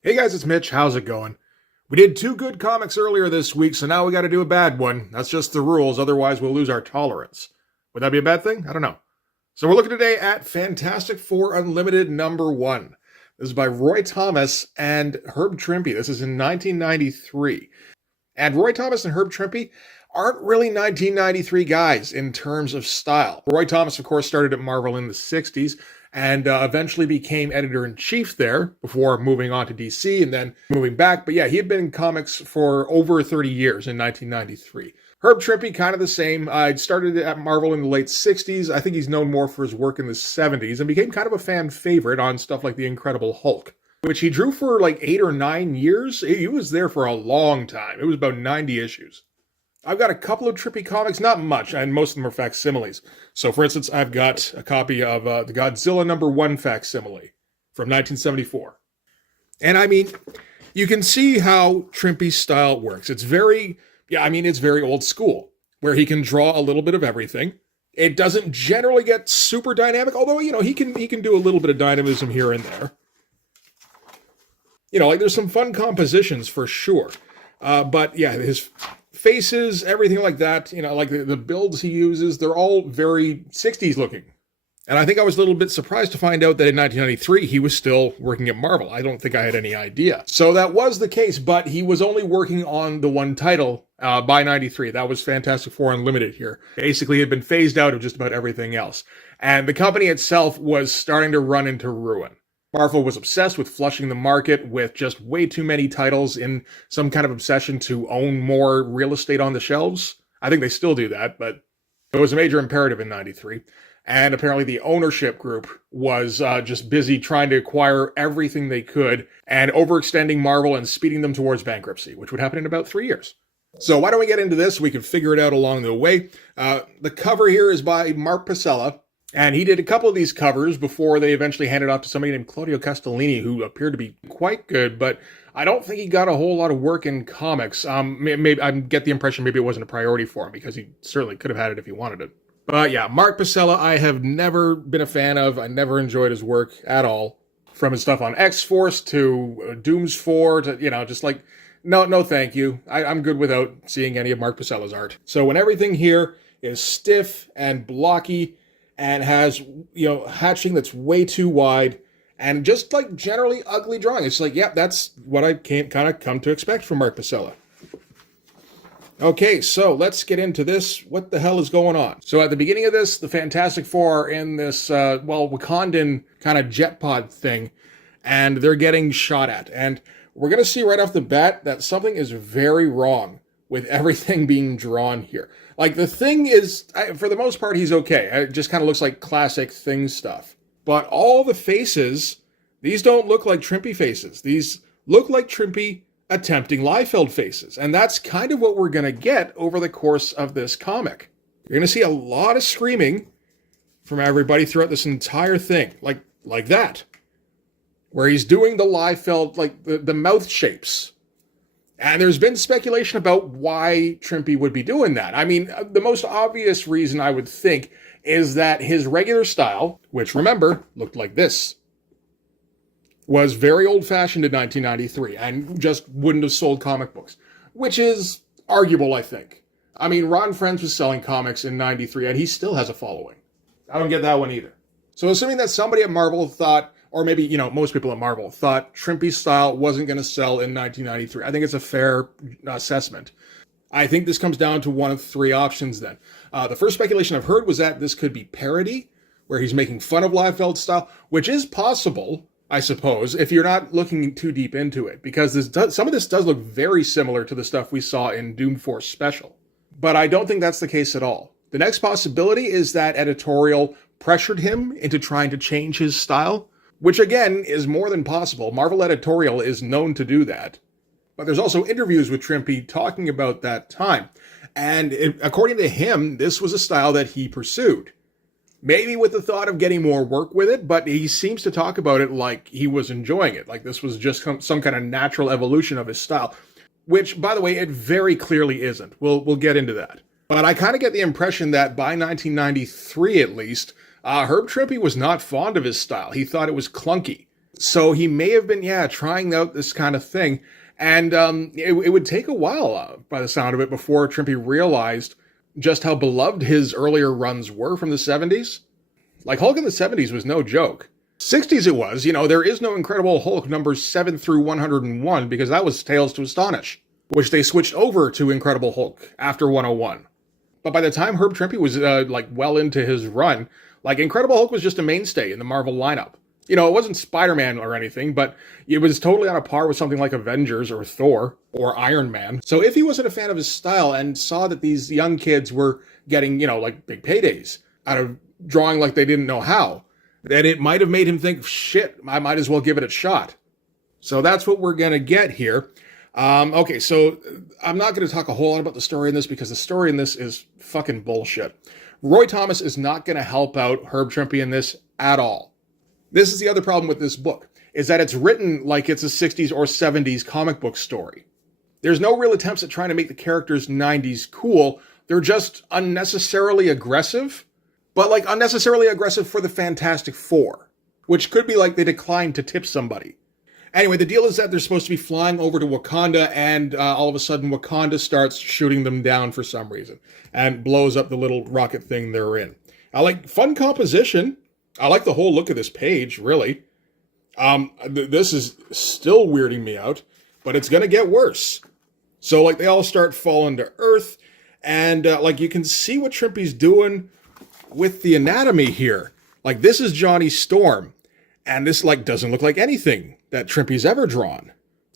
Hey guys, it's Mitch. How's it going? We did two good comics earlier this week, so now we got to do a bad one. That's just the rules, otherwise, we'll lose our tolerance. Would that be a bad thing? I don't know. So, we're looking today at Fantastic Four Unlimited #1. This is by Roy Thomas and Herb Trimpe. This is in 1993. And Roy Thomas and Herb Trimpe aren't really 1993 guys in terms of style. Roy Thomas, of course, started at Marvel in the 60s and eventually became editor-in-chief there before moving on to DC and then moving back. But yeah, he had been in comics for over 30 years in 1993. Herb Trimpe, kind of the same. Started at Marvel in the late 60s. I think he's known more for his work in the 70s and became kind of a fan favorite on stuff like The Incredible Hulk, which he drew for like 8 or 9 years. He was there for a long time. It was about 90 issues. I've got a couple of Trimpe comics, not much, and most of them are facsimiles. So, for instance, I've got a copy of the Godzilla #1 facsimile from 1974. And I mean, you can see how Trimpe's style works. It's very old school, where he can draw a little bit of everything. It doesn't generally get super dynamic, although, he can do a little bit of dynamism here and there. There's some fun compositions for sure. But yeah, his faces, everything like that, like the builds he uses, they're all very 60s looking. And I think I was a little bit surprised to find out that in 1993, he was still working at Marvel. I don't think I had any idea. So that was the case, but he was only working on the one title by 93. That was Fantastic Four Unlimited here. Basically, he had been phased out of just about everything else. And the company itself was starting to run into ruin. Marvel was obsessed with flushing the market with just way too many titles in some kind of obsession to own more real estate on the shelves. I think they still do that, but it was a major imperative in 93. And apparently the ownership group was just busy trying to acquire everything they could and overextending Marvel and speeding them towards bankruptcy, which would happen in about 3 years. So why don't we get into this? We can figure it out along the way. The cover here is by Mark Pacella. And he did a couple of these covers before they eventually handed off to somebody named Claudio Castellini, who appeared to be quite good, but I don't think he got a whole lot of work in comics. Maybe I get the impression maybe it wasn't a priority for him, because he certainly could have had it if he wanted it. But yeah, Mark Pacella, I have never been a fan of. I never enjoyed his work at all. From his stuff on X-Force to Doom's 4 to, just like, no, thank you. I'm good without seeing any of Mark Pacella's art. So when everything here is stiff and blocky, and has, hatching that's way too wide, and just like generally ugly drawing. It's like, yeah, that's what I can't kind of come to expect from Mark Pacella. Okay, so let's get into this. What the hell is going on? So at the beginning of this, the Fantastic Four are in this, Wakandan kind of jet pod thing, and they're getting shot at. And we're going to see right off the bat that something is very wrong with everything being drawn here. Like, the Thing is, for the most part, he's okay. It just kind of looks like classic Thing stuff. But all the faces, these don't look like Trimpe faces. These look like Trimpe attempting Liefeld faces. And that's kind of what we're going to get over the course of this comic. You're going to see a lot of screaming from everybody throughout this entire thing. Like that. Where he's doing the Liefeld, like the mouth shapes. And there's been speculation about why Trimpe would be doing that. I mean, the most obvious reason I would think is that his regular style, which, remember, looked like this, was very old-fashioned in 1993 and just wouldn't have sold comic books, which is arguable, I think. I mean, Ron Frenz was selling comics in 93, and he still has a following. I don't get that one either. So assuming that somebody at Marvel thought, or maybe, most people at Marvel thought Trimpe's style wasn't going to sell in 1993. I think it's a fair assessment. I think this comes down to one of three options then. The first speculation I've heard was that this could be parody, where he's making fun of Liefeld's style, which is possible, I suppose, if you're not looking too deep into it, because some of this does look very similar to the stuff we saw in Doom Force Special. But I don't think that's the case at all. The next possibility is that editorial pressured him into trying to change his style, which again is more than possible. Marvel editorial is known to do that. But there's also interviews with Trimpe talking about that time. And according to him, this was a style that he pursued. Maybe with the thought of getting more work with it, but he seems to talk about it like he was enjoying it. Like this was just some kind of natural evolution of his style. Which, by the way, it very clearly isn't. We'll get into that. But I kind of get the impression that by 1993 at least, Herb Trimpe was not fond of his style. He thought it was clunky. So he may have been, trying out this kind of thing. And it would take a while, by the sound of it, before Trimpe realized just how beloved his earlier runs were from the 70s. Like, Hulk in the 70s was no joke. 60s it was. There is no Incredible Hulk numbers 7 through 101 because that was Tales to Astonish, which they switched over to Incredible Hulk after 101. But by the time Herb Trimpe was, well into his run, Incredible Hulk was just a mainstay in the Marvel lineup. It wasn't Spider-Man or anything, but it was totally on a par with something like Avengers or Thor or Iron Man. So if he wasn't a fan of his style and saw that these young kids were getting, big paydays out of drawing like they didn't know how, then it might have made him think, shit, I might as well give it a shot. So that's what we're going to get here. Okay, so I'm not going to talk a whole lot about the story in this because the story in this is fucking bullshit. Roy Thomas is not going to help out Herb Trimpe in this at all. This is the other problem with this book, is that it's written like it's a 60s or 70s comic book story. There's no real attempts at trying to make the characters 90s cool. They're just unnecessarily aggressive, but unnecessarily aggressive for the Fantastic Four, which could be they declined to tip somebody. Anyway, the deal is that they're supposed to be flying over to Wakanda, and all of a sudden Wakanda starts shooting them down for some reason and blows up the little rocket thing they're in. I like fun composition. I like the whole look of this page, really. This is still weirding me out, but it's going to get worse. So, they all start falling to Earth, and, you can see what Trimpe's doing with the anatomy here. This is Johnny Storm, and this, doesn't look like anything that Trimpe's ever drawn.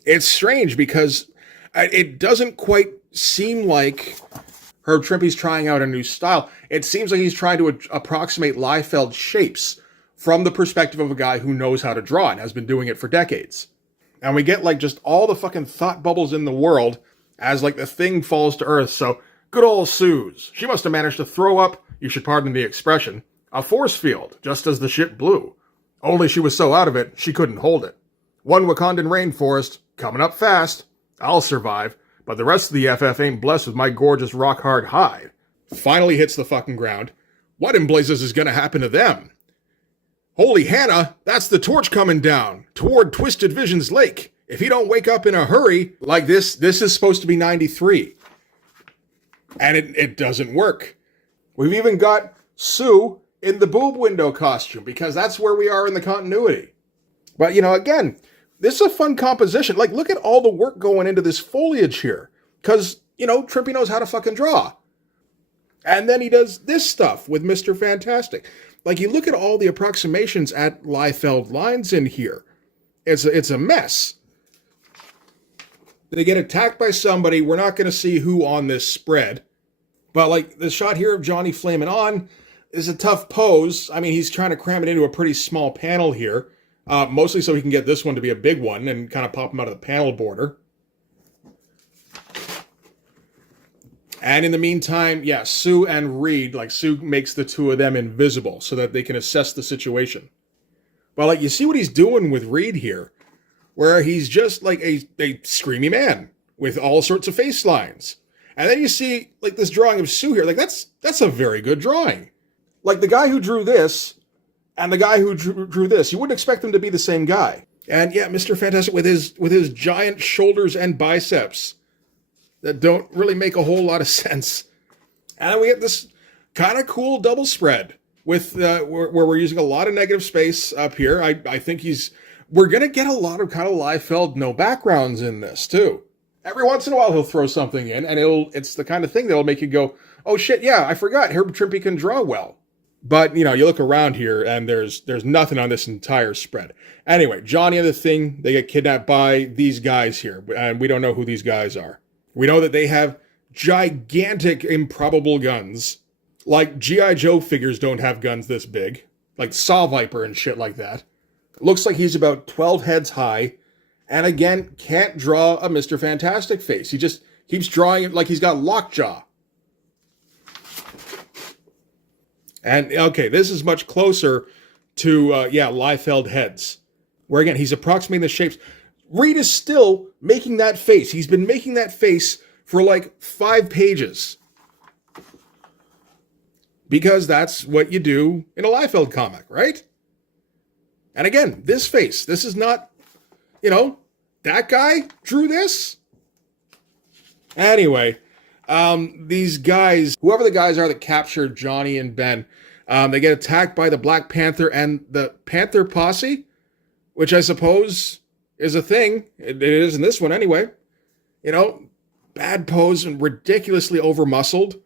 It's strange because it doesn't quite seem like Herb Trimpe's trying out a new style. It seems like he's trying to approximate Liefeld shapes from the perspective of a guy who knows how to draw and has been doing it for decades. And we get just all the fucking thought bubbles in the world as the thing falls to Earth. So good old Suze. She must have managed to throw up, you should pardon the expression, a force field just as the ship blew. Only she was so out of it, she couldn't hold it. One Wakandan rainforest, coming up fast. I'll survive, but the rest of the FF ain't blessed with my gorgeous rock-hard hide. Finally hits the fucking ground. What in blazes is gonna happen to them? Holy Hannah, that's the torch coming down, toward Twisted Visions Lake. If he don't wake up in a hurry, this is supposed to be 93. And it doesn't work. We've even got Sue in the boob window costume, because that's where we are in the continuity. But, again, this is a fun composition. Look at all the work going into this foliage here. Because, Trimpe knows how to fucking draw. And then he does this stuff with Mr. Fantastic. You look at all the approximations at Liefeld lines in here. It's a mess. They get attacked by somebody. We're not going to see who on this spread. But, the shot here of Johnny flaming on is a tough pose. I mean, he's trying to cram it into a pretty small panel here. Mostly so he can get this one to be a big one and kind of pop him out of the panel border. And in the meantime, Sue and Reed, Sue makes the two of them invisible so that they can assess the situation. But, you see what he's doing with Reed here, where he's just a screamy man with all sorts of face lines. And then you see, this drawing of Sue here, that's a very good drawing. The guy who drew this and the guy who drew this, you wouldn't expect them to be the same guy. And Mr. Fantastic with his giant shoulders and biceps that don't really make a whole lot of sense. And then we get this kind of cool double spread with where we're using a lot of negative space up here. I think we're going to get a lot of kind of Liefeld no backgrounds in this too. Every once in a while he'll throw something in and it's the kind of thing that'll make you go, oh shit, yeah, I forgot Herb Trimpe can draw well. But, you look around here and there's nothing on this entire spread. Anyway, Johnny and the Thing, they get kidnapped by these guys here, and we don't know who these guys are. We know that they have gigantic, improbable guns. G.I. Joe figures don't have guns this big. Saw Viper and shit like that. Looks like he's about 12 heads high, and again, can't draw a Mr. Fantastic face. He just keeps drawing it like he's got lockjaw. And, okay, this is much closer to, Liefeld heads. Where, again, he's approximating the shapes. Reed is still making that face. He's been making that face for, 5 pages. Because that's what you do in a Liefeld comic, right? And again, this face, this is not, that guy drew this? Anyway, these guys, whoever the guys are that captured Johnny and Ben, they get attacked by the Black Panther and the Panther Posse, which I suppose is a thing. It is in this one anyway. Bad pose and ridiculously over-muscled.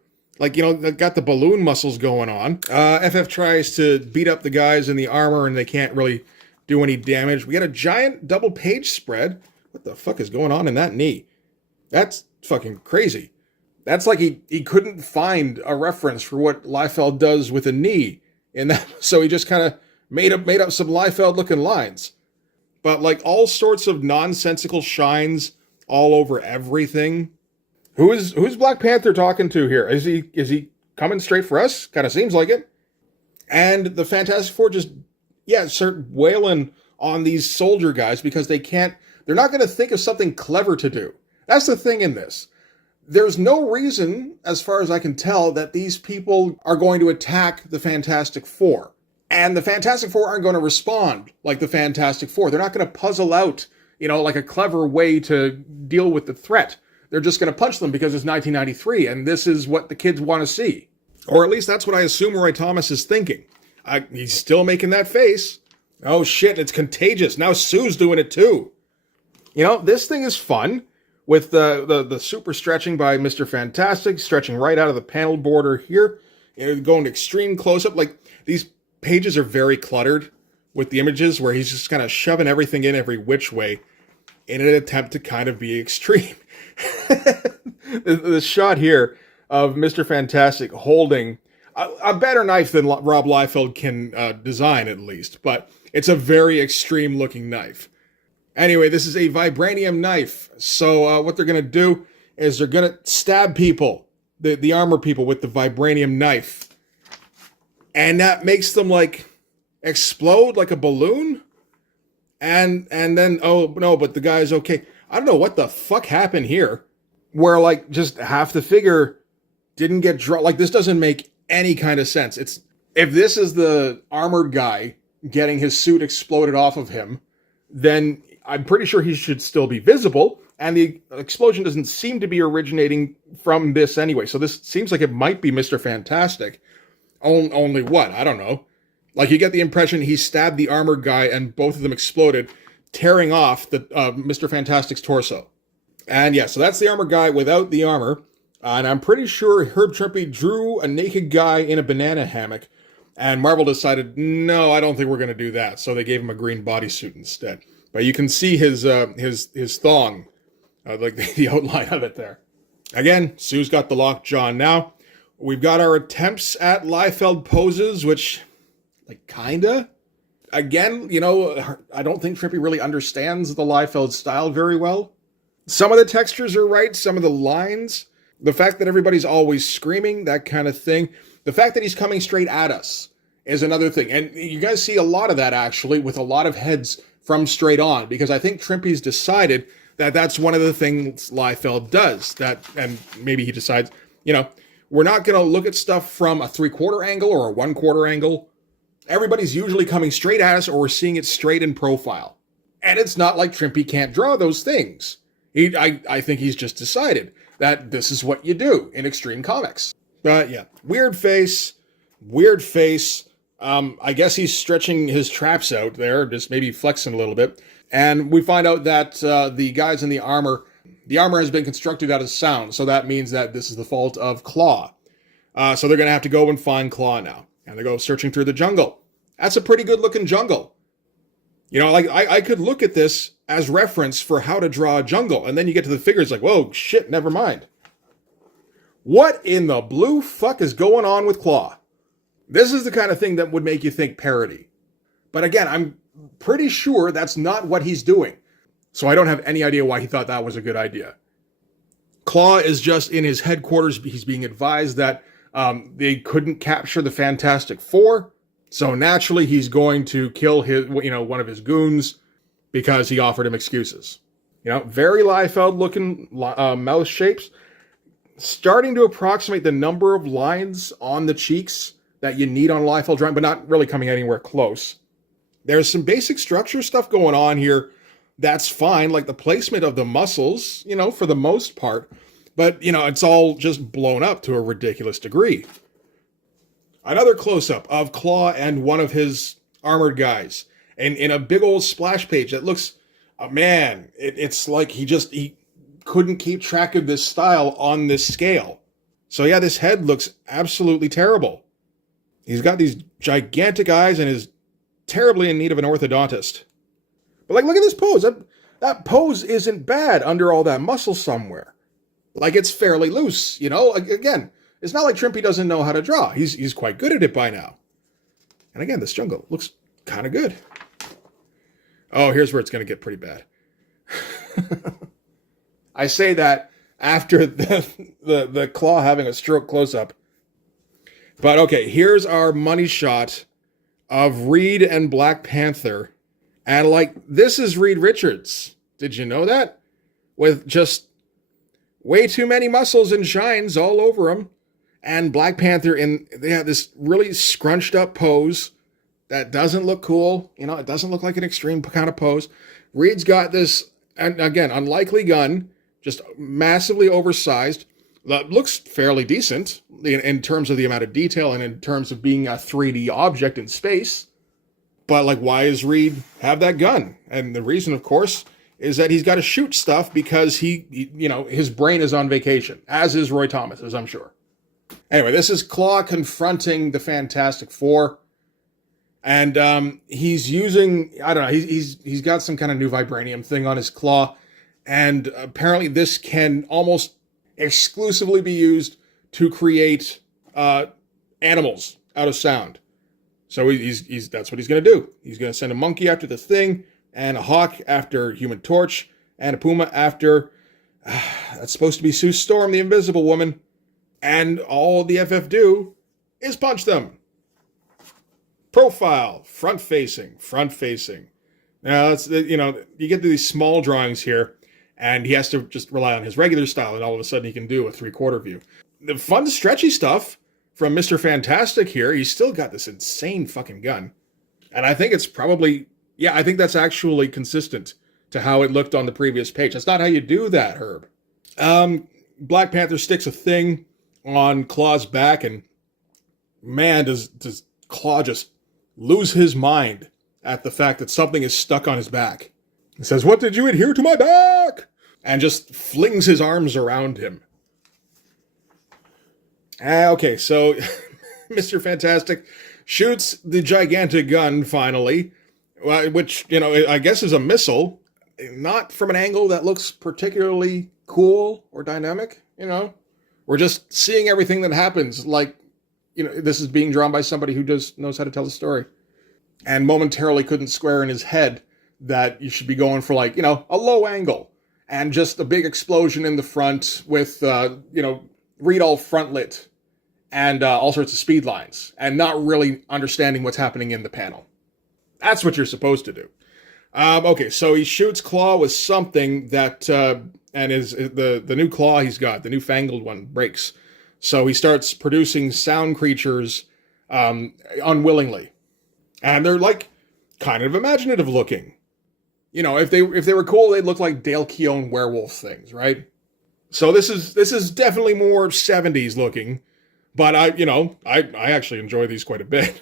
They've got the balloon muscles going on. FF tries to beat up the guys in the armor and they can't really do any damage. We got a giant double page spread. What the fuck is going on in that knee? That's fucking crazy. That's like he couldn't find a reference for what Liefeld does with a knee in that, so he just kind of made up some Liefeld looking lines. But like all sorts of nonsensical shines all over everything. Who's Black Panther talking to here? Is he coming straight for us? Kind of seems like it. And the Fantastic Four just start wailing on these soldier guys because they're not going to think of something clever to do. That's the thing in this. There's no reason, as far as I can tell, that these people are going to attack the Fantastic Four. And the Fantastic Four aren't going to respond like the Fantastic Four. They're not going to puzzle out, like a clever way to deal with the threat. They're just going to punch them because it's 1993, and this is what the kids want to see. Or at least that's what I assume Roy Thomas is thinking. He's still making that face. Oh shit, it's contagious. Now Sue's doing it too. This thing is fun. With the super stretching by Mr. Fantastic, stretching right out of the panel border here. Going to extreme close-up. Like, these pages are very cluttered with the images where he's just kind of shoving everything in every which way in an attempt to kind of be extreme. The shot here of Mr. Fantastic holding a better knife than Rob Liefeld can design, at least. But it's a very extreme-looking knife. Anyway, this is a vibranium knife. So what they're going to do is they're going to stab people, the armor people, with the vibranium knife. And that makes them, explode like a balloon? And then, oh, no, but the guy's okay. I don't know what the fuck happened here. Where, just half the figure didn't get drawn. This doesn't make any kind of sense. If this is the armored guy getting his suit exploded off of him, then I'm pretty sure he should still be visible, and the explosion doesn't seem to be originating from this anyway. So this seems like it might be Mr. Fantastic. Only what? I don't know. You get the impression he stabbed the armored guy and both of them exploded, tearing off the Mr. Fantastic's torso. And so that's the armored guy without the armor. And I'm pretty sure Herb Trimpe drew a naked guy in a banana hammock, and Marvel decided, no, I don't think we're going to do that. So they gave him a green bodysuit instead. But you can see his thong, the outline of it there. Again, Sue's got the lockjaw now. We've got our attempts at Liefeld poses, which, kinda. Again, I don't think Trimpe really understands the Liefeld style very well. Some of the textures are right, some of the lines. The fact that everybody's always screaming, that kind of thing. The fact that he's coming straight at us is another thing. And you guys see a lot of that, actually, with a lot of heads from straight on, because I think Trimpe's decided that that's one of the things Liefeld does. And maybe he decides, we're not going to look at stuff from a 3/4 angle or a 1/4 angle. Everybody's usually coming straight at us, or we're seeing it straight in profile. And it's not like Trimpe can't draw those things. I think he's just decided that this is what you do in Extreme Comics. But weird face. I guess he's stretching his traps out there, just maybe flexing a little bit. And we find out that the guys in the armor has been constructed out of sound, so that means that this is the fault of Claw. So they're going to have to go and find Claw now. And they go searching through the jungle. That's a pretty good-looking jungle. I could look at this as reference for how to draw a jungle, and then you get to the figures whoa, shit, never mind. What in the blue fuck is going on with Claw? This is the kind of thing that would make you think parody. But again, I'm pretty sure that's not what he's doing. So I don't have any idea why he thought that was a good idea. Claw is just in his headquarters. He's being advised that they couldn't capture the Fantastic Four. So naturally, he's going to kill one of his goons because he offered him excuses. Very Liefeld-looking mouth shapes. Starting to approximate the number of lines on the cheeks that you need on Liefeld drawing, but not really coming anywhere close. There's some basic structure stuff going on here that's fine, like the placement of the muscles, for the most part. But, it's all just blown up to a ridiculous degree. Another close-up of Claw and one of his armored guys. And in a big old splash page that looks, man, it's like he couldn't keep track of this style on this scale. So yeah, this head looks absolutely terrible. He's got these gigantic eyes and is terribly in need of an orthodontist. But look at this pose. That pose isn't bad under all that muscle somewhere. It's fairly loose, Again, it's not like Trimpe doesn't know how to draw. He's quite good at it by now. And again, this jungle looks kind of good. Oh, here's where it's going to get pretty bad. I say that after the Claw having a stroke close-up. But okay, here's our money shot of Reed and Black Panther. And this is Reed Richards. Did you know that? With just way too many muscles and shines all over him. And Black Panther they have this really scrunched up pose that doesn't look cool. It doesn't look like an extreme kind of pose. Reed's got this, and again, unlikely gun, just massively oversized. That looks fairly decent in terms of the amount of detail and in terms of being a 3D object in space. But why does Reed have that gun? And the reason, of course, is that he's got to shoot stuff because his brain is on vacation, as is Roy Thomas, as I'm sure. Anyway, this is Claw confronting the Fantastic Four. And he's using, I don't know, he's got some kind of new vibranium thing on his claw. And apparently this can almost exclusively be used to create animals out of sound. So that's what he's going to do. He's going to send a monkey after the Thing, and a hawk after Human Torch, and a puma after, that's supposed to be Sue Storm, the Invisible Woman. And all the FF do is punch them. Profile, front facing. Now, that's, you get to these small drawings here, and he has to just rely on his regular style, and all of a sudden he can do a 3/4 view. The fun, stretchy stuff from Mr. Fantastic here, he's still got this insane fucking gun. And I think it's probably, I think that's actually consistent to how it looked on the previous page. That's not how you do that, Herb. Black Panther sticks a thing on Claw's back, and man, does Claw just lose his mind at the fact that something is stuck on his back. He says, "What did you adhere to my back?" And just flings his arms around him. Okay, so Mr. Fantastic shoots the gigantic gun finally, which, I guess is a missile, not from an angle that looks particularly cool or dynamic, We're just seeing everything that happens this is being drawn by somebody who just knows how to tell a story. And momentarily couldn't square in his head that you should be going for a low angle. And just a big explosion in the front with, Reed all front lit. And all sorts of speed lines. And not really understanding what's happening in the panel. That's what you're supposed to do. Okay, so he shoots Claw with something that, and the new claw he's got, the newfangled one, breaks. So he starts producing sound creatures unwillingly. And they're kind of imaginative looking. If they were cool, they'd look like Dale Keown werewolf things, right? So this is definitely more 70s looking, but I actually enjoy these quite a bit.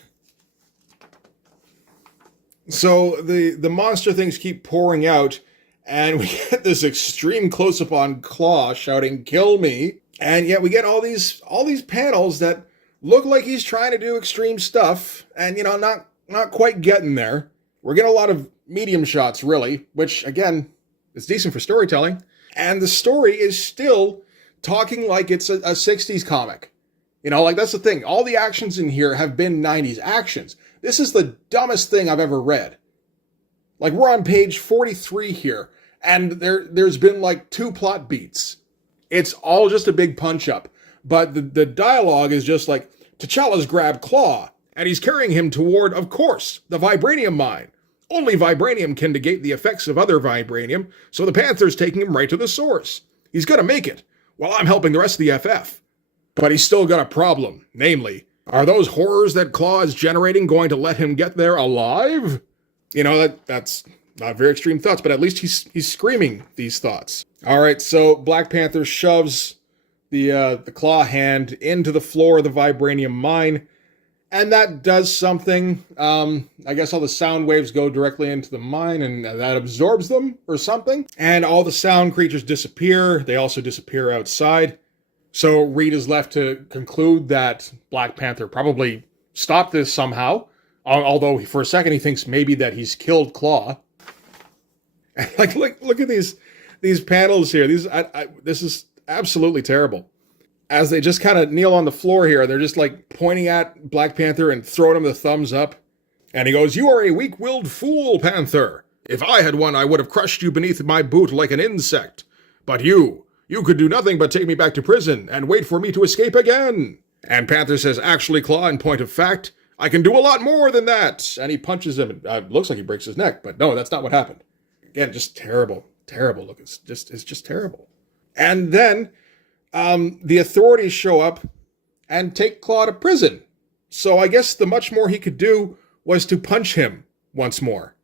So the monster things keep pouring out, and we get this extreme close-up on Claw shouting, "Kill me!" And yet we get all these panels that look like he's trying to do extreme stuff, and not quite getting there. We're getting a lot of medium shots, really, which again is decent for storytelling. And the story is still talking like it's a 60s comic. That's the thing. All the actions in here have been 90s actions. This is the dumbest thing I've ever read. We're on page 43 here, and there's been 2 plot beats. It's all just a big punch-up. But the dialogue is just T'Challa's grabbed Claw, and he's carrying him toward, of course, the vibranium mine. Only vibranium can negate the effects of other vibranium, so the Panther's taking him right to the source. He's gonna make it, while I'm helping the rest of the FF. But he's still got a problem, namely, are those horrors that Claw is generating going to let him get there alive? That's not very extreme thoughts, but at least he's screaming these thoughts. All right, so Black Panther shoves the claw hand into the floor of the vibranium mine, and that does something. I guess all the sound waves go directly into the mine, and that absorbs them or something. And all the sound creatures disappear. They also disappear outside. So Reed is left to conclude that Black Panther probably stopped this somehow. Although for a second he thinks maybe that he's killed Claw. Like, look at these panels here. This is absolutely terrible. As they just kind of kneel on the floor here, they're just like pointing at Black Panther and throwing him the thumbs up. And he goes, "You are a weak-willed fool, Panther. If I had won, I would have crushed you beneath my boot like an insect. But you could do nothing but take me back to prison and wait for me to escape again." And Panther says, "Actually, Claw, in point of fact, I can do a lot more than that." And he punches him. It looks like he breaks his neck, but no, that's not what happened. Again, just terrible look. It's just terrible. And then the authorities show up and take Claw to prison. So I guess the much more he could do was to punch him once more.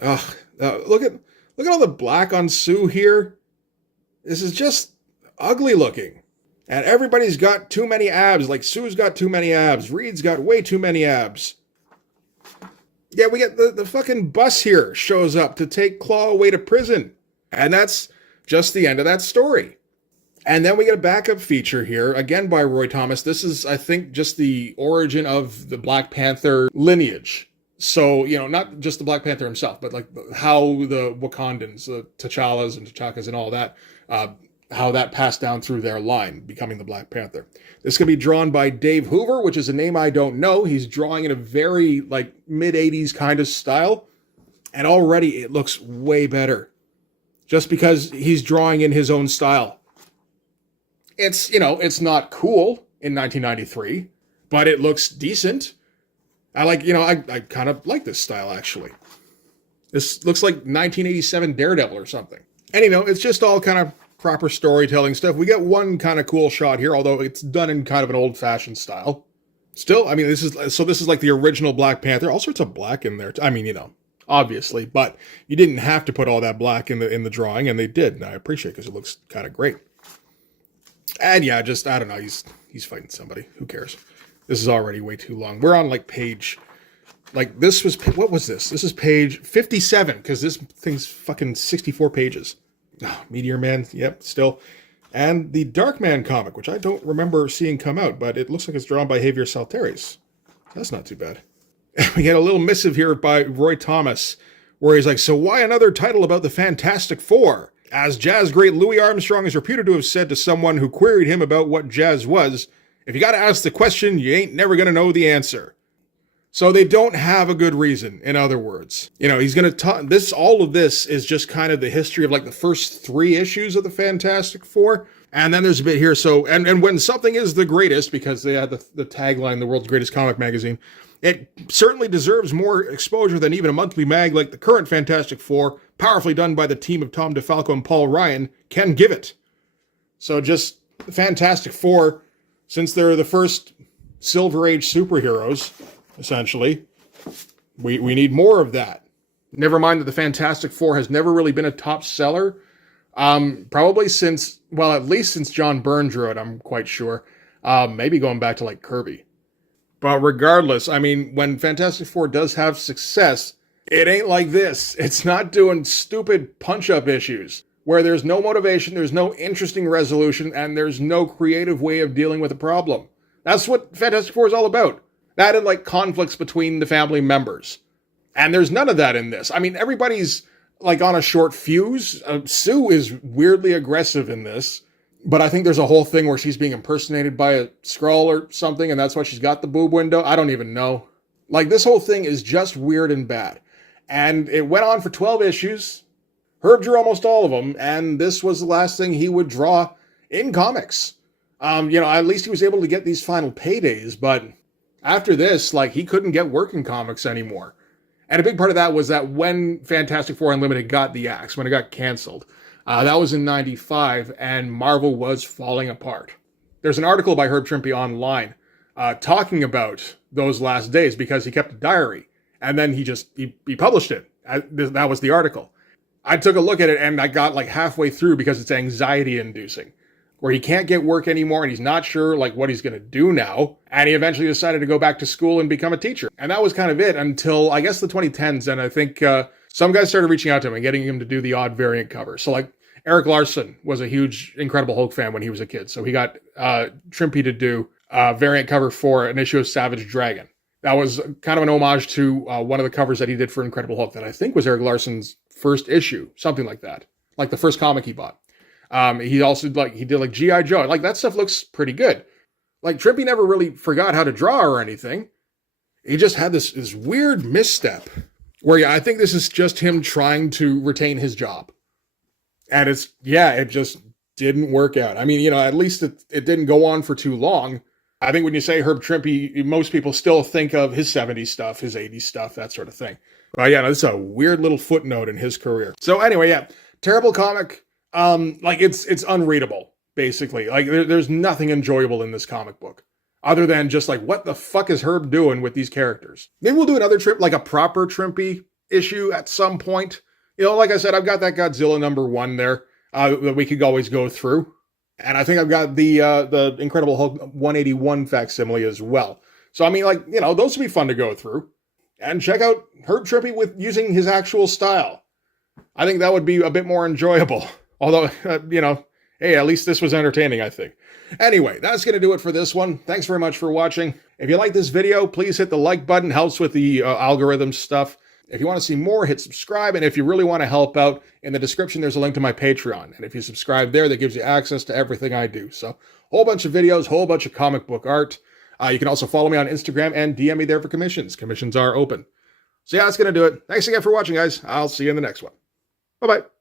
Look at all the black on Sue here. This is just ugly looking. And everybody's got too many abs. Like, Sue's got too many abs. Reed's got way too many abs. Yeah, we get the fucking bus here shows up to take Claw away to prison. And that's just the end of that story. And then we get a backup feature here, again by Roy Thomas. This is, I think, just the origin of the Black Panther lineage. So, not just the Black Panther himself, but like how the Wakandans, the T'Challas and T'Chakas and all that, how that passed down through their line, becoming the Black Panther. This can be drawn by Dave Hoover, which is a name I don't know. He's drawing in a very like mid-'80s kind of style. And already it looks way better. Just because he's drawing in his own style. It's not cool in 1993, but it looks decent. I kind of like this style, actually. This looks like 1987 Daredevil or something. And, it's just all kind of proper storytelling stuff. We get one kind of cool shot here, although it's done in kind of an old-fashioned style. Still, this is like the original Black Panther. All sorts of black in there. Obviously, but you didn't have to put all that black in the drawing, and they did, and I appreciate it because it looks kind of great. And yeah, just, I don't know, he's fighting somebody. Who cares? This is already way too long. We're on page, what was this? This is page 57, because this thing's fucking 64 pages. Oh, Meteor Man, yep, still. And the Darkman comic, which I don't remember seeing come out, but it looks like it's drawn by Javier Salteris. That's not too bad. We get a little missive here by Roy Thomas, where he's like, "So why another title about the Fantastic Four? As jazz great Louis Armstrong is reputed to have said to someone who queried him about what jazz was, if you gotta ask the question, you ain't never gonna know the answer." So they don't have a good reason, in other words. He's gonna talk, all of this is just kind of the history of the first 3 issues of the Fantastic Four. And then there's a bit here, so, and when something is the greatest, because they had the tagline, the world's greatest comic magazine, it certainly deserves more exposure than even a monthly mag like the current Fantastic Four, powerfully done by the team of Tom DeFalco and Paul Ryan, can give it. So just the Fantastic Four, since they're the first Silver Age superheroes, essentially, we need more of that. Never mind that the Fantastic Four has never really been a top seller. Probably since, at least since John Byrne drew it, I'm quite sure. Maybe going back to Kirby. But regardless, when Fantastic Four does have success, it ain't like this. It's not doing stupid punch-up issues where there's no motivation, there's no interesting resolution, and there's no creative way of dealing with a problem. That's what Fantastic Four is all about. That and conflicts between the family members. And there's none of that in this. Everybody's on a short fuse. Sue is weirdly aggressive in this. But I think there's a whole thing where she's being impersonated by a Skrull or something, and that's why she's got the boob window. I don't even know. This whole thing is just weird and bad. And it went on for 12 issues. Herb drew almost all of them, and this was the last thing he would draw in comics. At least he was able to get these final paydays, but after this, he couldn't get work in comics anymore. And a big part of that was that when Fantastic Four Unlimited got the axe, when it got canceled, that was in 95, and Marvel was falling apart. There's an article by Herb Trimpe online talking about those last days because he kept a diary. And then he published it. That was the article. I took a look at it and I got like halfway through because it's anxiety inducing, where he can't get work anymore and he's not sure like what he's going to do now. And he eventually decided to go back to school and become a teacher. And that was kind of it until I guess the 2010s. And I think some guys started reaching out to him and getting him to do the odd variant cover. So like Eric Larson was a huge Incredible Hulk fan when he was a kid. So he got Trimpe to do a variant cover for an issue of Savage Dragon. That was kind of an homage to one of the covers that he did for Incredible Hulk that I think was Eric Larson's first issue, something like that. Like the first comic he bought. He also he did like G.I. Joe. Like that stuff looks pretty good. Like Trimpe never really forgot how to draw or anything. He just had this weird misstep where I think this is just him trying to retain his job. And it just didn't work out. I mean, at least it didn't go on for too long. I think when you say Herb Trimpe, most people still think of his 70s stuff, his 80s stuff, that sort of thing. But yeah, this is a weird little footnote in his career. So anyway, yeah, terrible comic. It's unreadable, basically. Like there's nothing enjoyable in this comic book other than just like, what the fuck is Herb doing with these characters? Maybe we'll do another trip, like a proper Trimpe issue at some point. Like I said, I've got that Godzilla #1 there that we could always go through. And I think I've got the Incredible Hulk 181 facsimile as well. So, I mean, those would be fun to go through. And check out Herb Trimpe with using his actual style. I think that would be a bit more enjoyable. Although, hey, at least this was entertaining, I think. Anyway, that's going to do it for this one. Thanks very much for watching. If you like this video, please hit the like button. Helps with the algorithm stuff. If you want to see more, hit subscribe. And if you really want to help out, in the description, there's a link to my Patreon. And if you subscribe there, that gives you access to everything I do. So, whole bunch of videos, whole bunch of comic book art. You can also follow me on Instagram and DM me there for commissions. Commissions are open. So yeah, that's going to do it. Thanks again for watching, guys. I'll see you in the next one. Bye-bye.